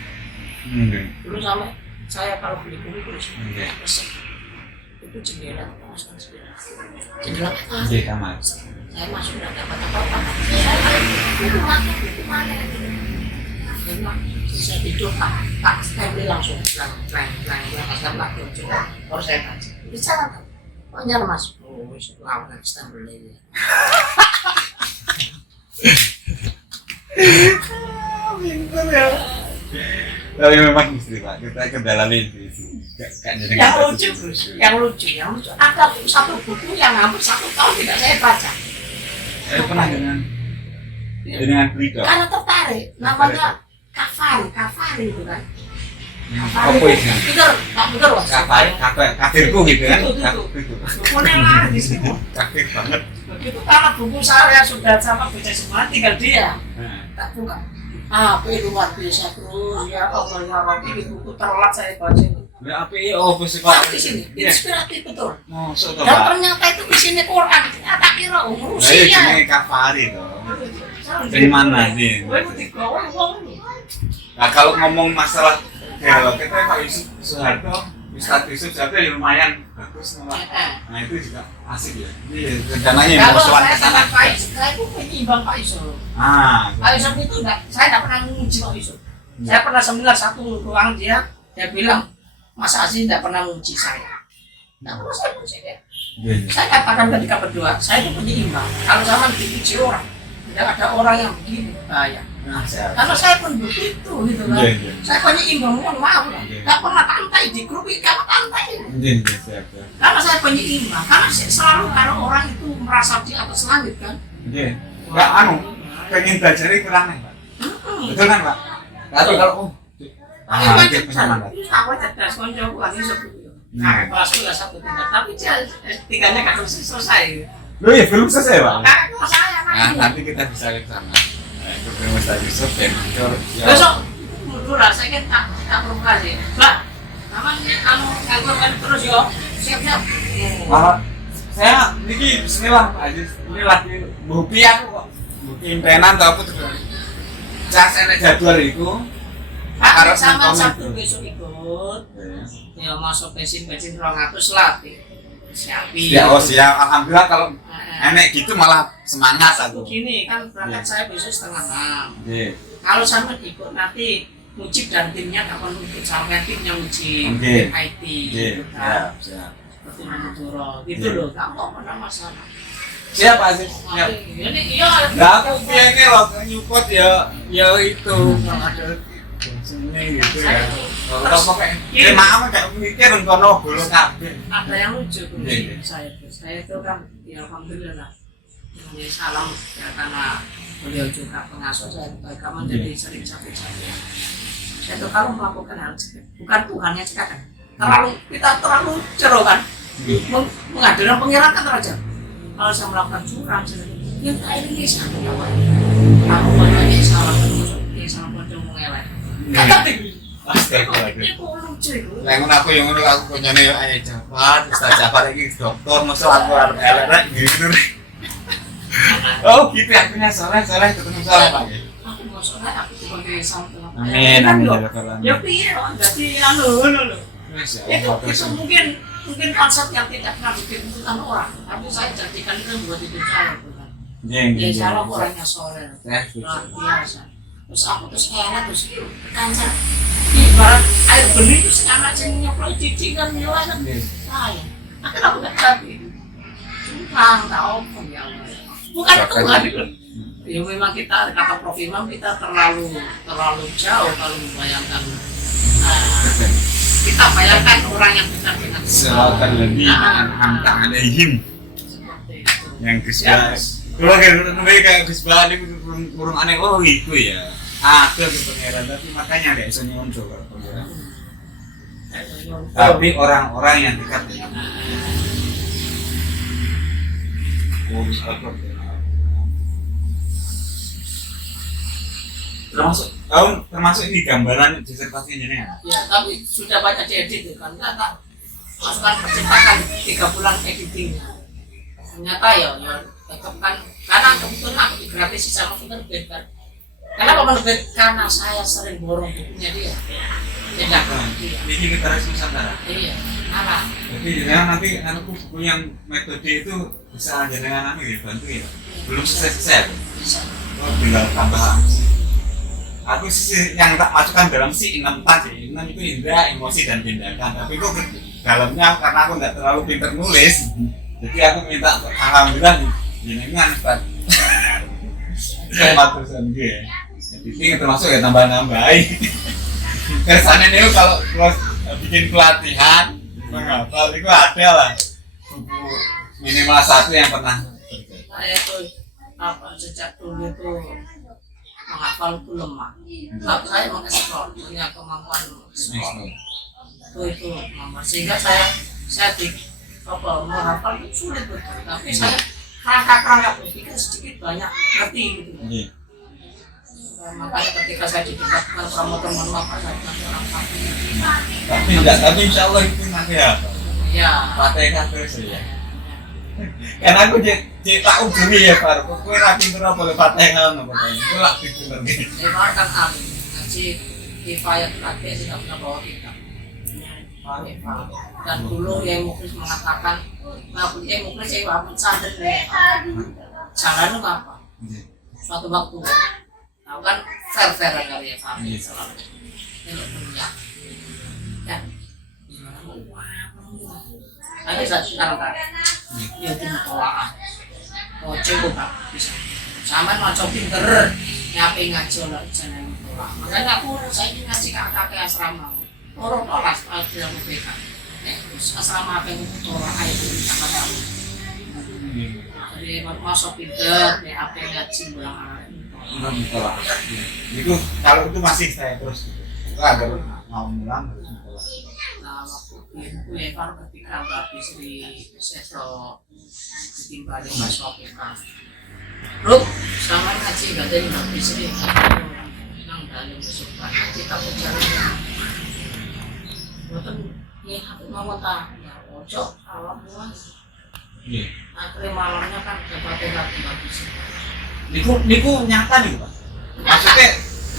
Dulu sampai saya kalau beli buku terus resep itu jendela, masukkan jendela kamar. saya masuk dan dapat apa-apa. Saya buku mana saya tidur tak saya beli langsung lang tak coba baru saya baca bicara banyak mas lawan Istanbul ini Pintar ya. Tapi memang istri Pak, kita kedalamin itu. Yang lucu ada satu buku yang hampir 1 tahun tidak saya baca. Saya pernah dengan Rido. Karena tertarik, namanya Kafari itu kan. Apa itu? Betul Mas. Kafirku gitu kan. Bukunya lari di situ. Kafir banget. Begitu karena buku saya sudah sama baca semua, tinggal dia. Tak buka. Apa itu luar biasa terus ya Allah ya Rabbi, ini buku terlat saya baca. Ya apa oh pasti Pak. Di sini inspiratif betul. Masuk Dan ternyata itu isinya Quran. Tak kira Rusia. Ini Kafari tuh. Dari mana sih? Nah kalau ngomong masalah dialog kita Pak Yusuf Soeharto, Ustadz Yusuf Soeharto ya lumayan bagus nama. Nah itu juga asik ya. Ini rencananya mau kalau soal saya kesana. sama Pak Yusuf, saya itu penyeimbang Pak Yusuf. Pak Yusuf itu saya tidak pernah menguji Pak Yusuf. Saya pernah seminar satu ruang dia bilang Mas Aziz tidak pernah menguji saya. Tidak pernah saya menguji dia. Saya katakan ketika berdoa, saya itu penyeimbang. Kalau zaman dipuji orang, tidak ada orang yang begini bahaya. Karena saya pun begitu gitu kan. Saya penyeimbang, mohon maaf lah. Tidak pernah tantai di grup ini, kalau tantai. Karena saya penyeimbang, karena selalu kalau orang itu merasa di atas langit kan. Enggak pengen belajar itu kurang Pak. Betul kan Pak? Tapi kalau aku cerdas koncoku lagi sebelum. Kakek kelasku lah 1 tingkat, tapi dia tiganya kan selesai. Loh ya belum selesai Pak. Kakek kelas saya Nah nanti kita bisa ke sana. Ketemu Ustadz Yusuf dan besok dulu lah, saya kan tak provokasi. Mbak, namanya kamu nganggur terus yo, siap-siap. Malah saya ini bismillah Pak Aziz, ini lagi bukti aku kok. Bukti impenan atau apa tuh. Cas enak jadwal itu. Hari sama Sabtu besok ikut. Ya masuk bensin 200 lah. Siapin. Ya oh siap, alhamdulillah kalau enak gitu malah semangat aku. Begini kan berangkat saya besok 5:30. Kalau sampai ikut nanti Mujib dan timnya kapan ikut sampai timnya Mujib IT. Siap. Seperti Maduro gitu loh, kamu pernah masalah. Siap Pak Aziz. Siap. Ini iya. Nah aku piye loh nyupot ya itu ada sini gitu ya. Kalau pakai maaf kayak mikir kono bolong kabeh. Ada yang lucu tuh saya itu kan ya alhamdulillah. Ini salam ya karena beliau juga pengasuh saya kamu jadi sering capek-capek. Saya tuh kalau melakukan hal bukan Tuhannya sekarang. Kita terlalu jero kan. Mengadakan pengiran kan terlalu jero. Kalau saya melakukan curang, yang ini sama kawan. Aku banyak salah pocong mengelak. Astagfirullahaladzim. Yang aku punya nih ayah Jafar, Ustaz Jafar ini dokter, masuk aku harus elek gitu. Oh gitu ya, punya soleh ketemu soleh Pak. Aku mau soleh, aku sebagai sahabat. Amin. Ya piye loh, jadi loh. Itu mungkin konsep yang tidak pernah ditentukan orang, tapi saya jadikan itu buat hidup saya bukan. Ya saya orangnya soleh, luar biasa. Terus aku terus heran terus kancar. Ibarat air benih terus anak sini nyoplok cicing kan nyelakan saya. Akhirnya aku nggak jadi. Curang, tak opung ya Allah. Bukan Tuhan itu. Ya memang kita kata Prof Imam kita terlalu jauh kalau membayangkan. Kita bayangkan orang yang dekat dengan Selatan lebih an'amta alaihim. Yang Gus kalau kayak Gus Bani kurang aneh itu ya. Ada ke pangeran tapi makanya ada iso nyuwun kalau pangeran. Tapi orang-orang yang dekat dengan termasuk ini gambaran disertasi ini ya? Ya, tapi sudah banyak diedit kan, tak masukkan percetakan 3 bulan editingnya. ternyata ya tetap kan karena kebetulan aku digratis sama penerbit kan. Kenapa penerbit? Karena saya sering borong bukunya dia. Tidak dia. Ini literasi Nusantara. Iya, malah. Jadi ya nanti anakku buku yang metode itu bisa jenengan anu ya bantu ya. Belum selesai. Bisa. Oh, tinggal tambah. Aku sih yang tak masukkan dalam si 6 tadi. 6 itu indra, emosi dan tindakan. Tapi kok dalamnya karena aku nggak terlalu pintar nulis. Jadi aku minta alhamdulillah jenengan Ustaz. Hemat terusan gue. Jadi ini termasuk ya tambah-nambahin. Kesannya nih kalau bikin pelatihan menghafal itu ada lah buku minimal 1 yang pernah Saya itu sejak dulu itu menghafal itu lemah. Tapi saya mengeksplor, punya kemampuan mengeksplor. Itu lemah. Sehingga saya menghafal itu sulit betul. Tapi saya kerangka berpikir sedikit banyak ngerti gitu. Makanya ketika saya didapatkan promotor maka saya orang tapi insya Allah itu nanti apa? Ya. Praktekkan terus ya. Karena aku tak ubungi ya Pak. Kue rapi terus boleh praktekkan apa kayak. Itu lah itu nanti. Saya kan ahli ngaji kifayat lagi sudah pernah bawa kita. Dan dulu yang Muklis mengatakan, yang Muklis saya Muhammad sadar nih. Jalan lu apa? Suatu waktu. Tahu kan fair-fairan kali ya kami selalu ini punya ya nanti saya sekarang kan dia tim tolak mau coba bisa sama mau coba pinter ngapain ngaji lah jangan tolak makanya saya ngaji kakak asrama orang tolak yang berbeda terus asrama apa yang tolak itu sama kamu jadi masuk pinter apa yang ngaji ulang Ditolak. Itu kalau itu masih saya terus agar mau mulang harus ditolak. Nah waktu itu ya kan ketika Mbak Bisri Seto ditimbali Mas Wapika Rup, sama ngaji gak ada Mbak Bisri nang dalam besokkan kita berjalan betul nih aku mau tak ya ojo awak mulai akhirnya malamnya kan dapat lagi Mbak Bisri Niku nyata nih Pak. Maksudnya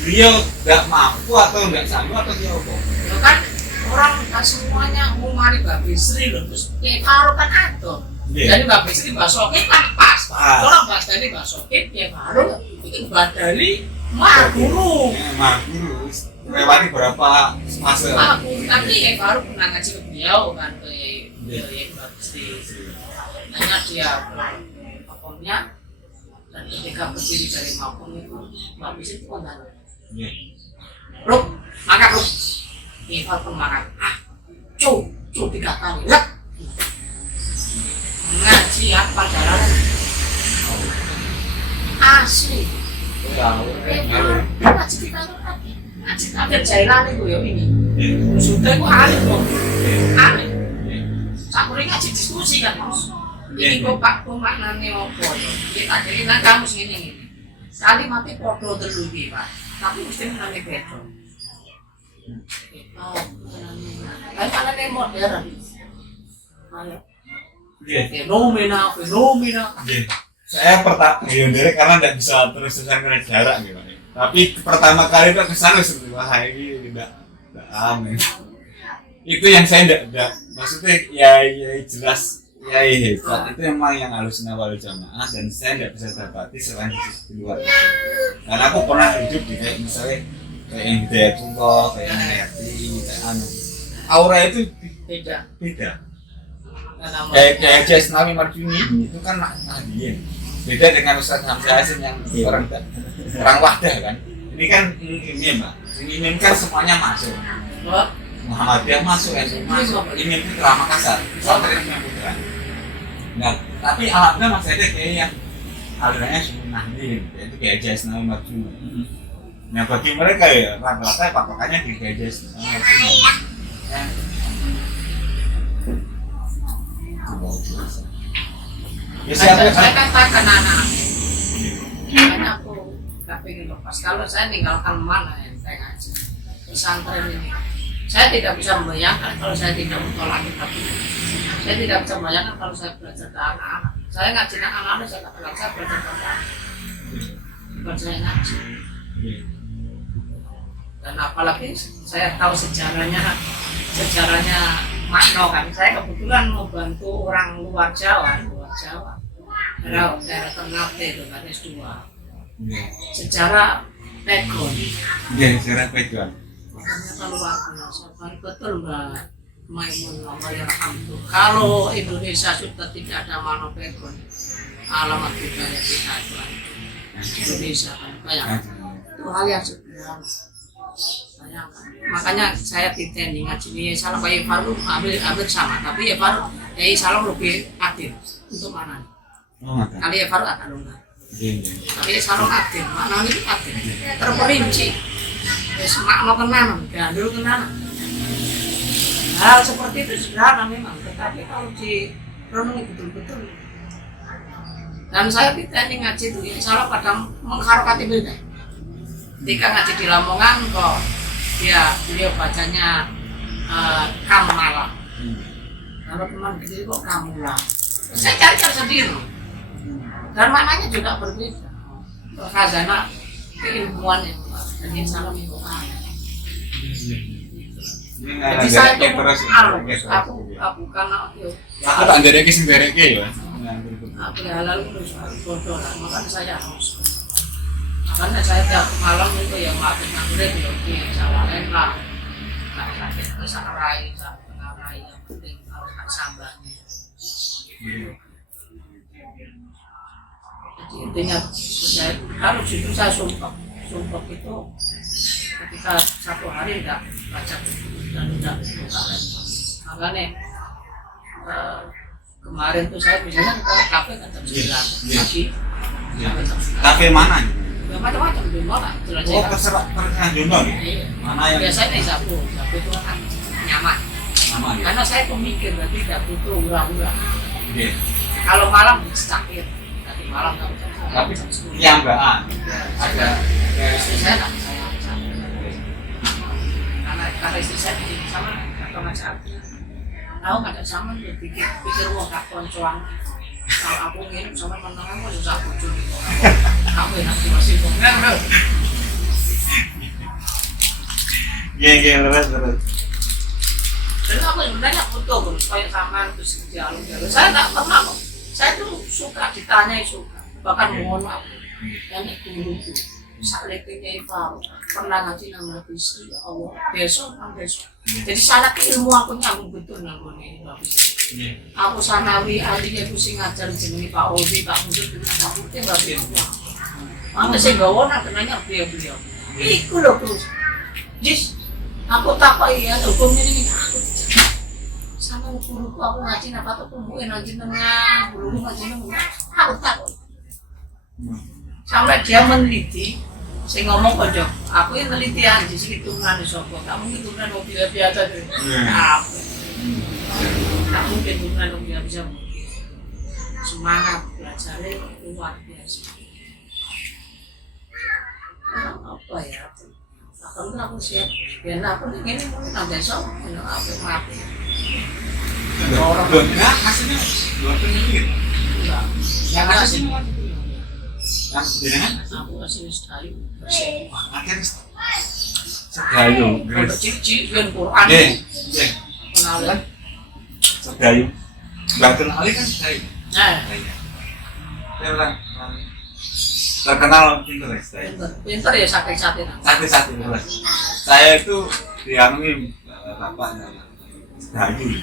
beliau nggak mampu atau nggak sanggup atau dia apa? Ya kan orang kan semuanya mau mari Mbak Bisri loh terus kayak karo kan ada. Jadi Mbak Bisri basokin kan pas. Orang badani basokin ya baru itu badani guru. Guru. Lewati berapa fase? Tapi ya baru pernah ngaji ke beliau kan ke Mbak Bisri. Hanya dia akomnya dan ketika berdiri dari maupun itu Mbak Bisri itu kan Rup, makan Rup Ival pun makan cu 3 kali lep ngaji apa jalan asli ngaji kita itu ngaji ada jailan itu ya ini sudah itu alim loh alim sampai ngaji diskusi kan mas ini kok Pak maknane opo ya? Kita jadi nang kamu ngene. Sekali mati podo telu iki, Pak. Tapi mesti menane beda. Kan kalane modern. Ayo. Fenomena. Saya pertama karena tidak bisa terus-terusan kena jarak gitu. Tapi pertama kali itu kesana seperti wah ini tidak aneh. Itu yang saya tidak maksudnya ya jelas. Ya hebat itu memang yang Ahlussunnah wal Jamaah dan saya tidak bisa dapati selain di luar itu. Karena aku pernah hidup di kayak misalnya kayak yang Hidayatullah, kayak yang Hayati, kayak anu. Aura itu beda. Kayak Jasnawi Marjuni itu kan Nahdien. Beda dengan Ustaz Hamzah Hasim yang orang Wahdah kan. Ini kan ini Mbak. Ini kan semuanya masuk. Muhammadiyah masuk, NU masuk, ini Putra Makassar, Santri Putra. Nah, tapi alhamdulillah masih ada kayak yang alirannya sunnah nih, yaitu kayak Jasnawi Marjuni. Nah bagi mereka ya rata-rata patokannya di kayak Jasnawi Marjuni. Saya katakan anak, makanya aku gak pengen lepas. Kalau saya tinggalkan mana yang saya ngaji pesantren ini. Saya tidak bisa membayangkan kalau saya tidak mentolak kitab ini. Saya tidak bisa membayangkan kalau saya belajar ke anak-anak. Saya ngaji anak-anak saya tak bilang saya belajar Quran. Bukan saya ngaji. Dan apalagi saya tahu sejarahnya Makno kan. Saya kebetulan membantu orang luar Jawa. Daerah Ternate itu kan S2. Sejarah Pegon. Iya, sejarah Pegon. Ternyata luar biasa. Betul Mbak Maimun Allahyarhamtuh. Kalau Indonesia sudah tidak ada Makno Pegon, alamat budaya kita itu Indonesia kan bayangkan. Itu hal yang sederhana. Makanya saya titeni ngaji ini salam Pak Faru hampir sama, tapi Faru salam lebih adil untuk mana? Kali Faru akan longgar. Tapi salam adil, makna itu adil, terperinci. Makna kenanan, gandul kenanan. Hal seperti itu sederhana memang, tetapi kalau direnungi betul-betul. Dan saya titeni ngaji itu salam kadang mengharokati beda. Ketika ngaji di Lamongan kok beliau bacanya Kamala. Kalau teman gitu kok Kamula. Saya cari-cari sendiri. Dan maknanya juga berbeda. Khazanah keilmuan yang jadi salam itu jadi saya itu aku karena aku tak jadi ke sembereke ya. Aku halal terus bodoh lah, makanya saya harus. Makanya saya tiap malam itu ya maafin maghrib di Jawa Lembang. Karena saya bisa ngarai yang penting harus sambahnya. Jadi intinya saya harus itu saya sumpah itu ketika satu hari tidak baca dan tidak buka laptop. Makanya kemarin tuh saya biasanya ke kafe kan jam 9 pagi. Kafe mana? Ya macam-macam di mana? Oh, terserah Jono nih. Mana yang biasanya di Zapu itu kan nyaman. Nyaman. Karena saya pemikir berarti tidak butuh hura-hura. Oke. Kalau malam cakir, tadi malam kamu Tapi yang enggak ada istri saya tak saya karena istri saya bikin sama atau macam tahu nggak ada sama pikir wah gak koncoan kalau aku nginep sama menang aku susah bocor aku enak masih benar loh. Iya terus. Dan aku sebenarnya butuh kayak sama terus dialog. Saya tak pernah kok. Saya tuh suka ditanyai suka. Bahkan mohon maaf. Yang guru itu salehnya Ibu pernah ngaji nama Bisi ya Allah besok. Jadi sana ilmu aku nyambung betul nanggung ini habis. Aku sanawi ahlinya itu sing ngajar jenenge Pak Odi Pak Muncul dengan putih babi semua. Mangga sing gawa nak kenanya beliau. Iku lho terus. Jis aku takoki ya hukum ini aku. Sama guruku aku ngaji apa tuh kumpuin ngaji nengah, guruku ngaji nengah. Aku takut. Sampai dia meneliti, saya ngomong kocok, aku yang meneliti aja sih hitungan di Soko, kamu hitungan mobil biasa tuh, apa? Kamu hitungan mobil bisa mungkin, semangat belajarnya luar biasa. Apa ya? Akan aku siap, biar aku ini mungkin nanti besok, apa? Orang enggak hasilnya luar penelitian. Enggak, yang hasilnya Yang jenengan? aku asli Sedayu. Akhirnya Sedayu. Ciri-ciri kan Quran. Nggih. Kenalan. Sedayu. Bahkan Ali kan Sedayu. Nah, Saya bilang terkenal pintar ya Sedayu. pinter ya sakit-sakit. Satu-satu terus. Saya itu dianui bapaknya Sedayu.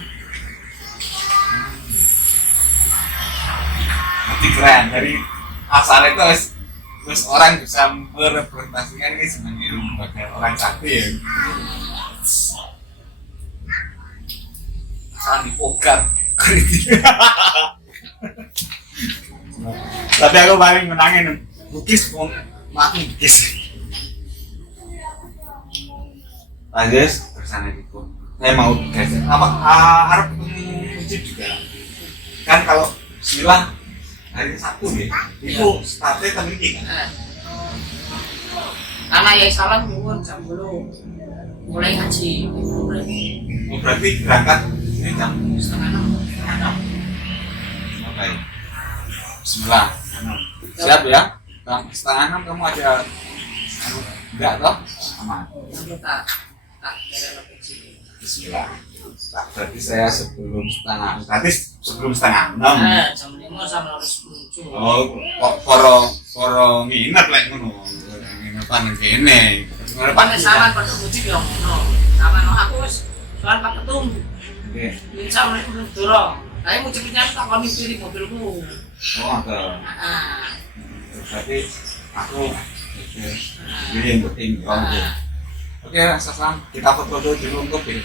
Nanti keren dari asal itu terus orang bisa merepresentasikan ini sebagai orang sakti ya. Asal dipogar kritik. Tapi aku paling menangin bukis mati bukis. Lanjut bersama itu. Saya mau geser. Apa harap ketemu Mujib juga. Kan kalau silang hari Sabtu nih, itu startnya terlebih kan? Karena ya salam nyuwun jam 10 mulai ngaji. Oh, berarti berangkat ini jam 5:30. Baik. Bismillah. Siap ya? Setengah 6 kamu ada enggak toh? Aman. Yang tak kira lebih sini. Bismillah. Tak, berarti saya sebelum setengah 6. Jam 5 sama harus muncul. Oh, kok poro nginep lek ngono. Nginepan kene. Pan sama pada mudik yang ngono. Sama aku wis soal Pak Ketum. Nggih. Insya Allah itu dorong. Saya mau cepetnya tak kami pilih mobilku. Oh, ada. Ah, Berarti aku ini yang penting. Oke, Sasam, kita foto dulu di ruang kopi.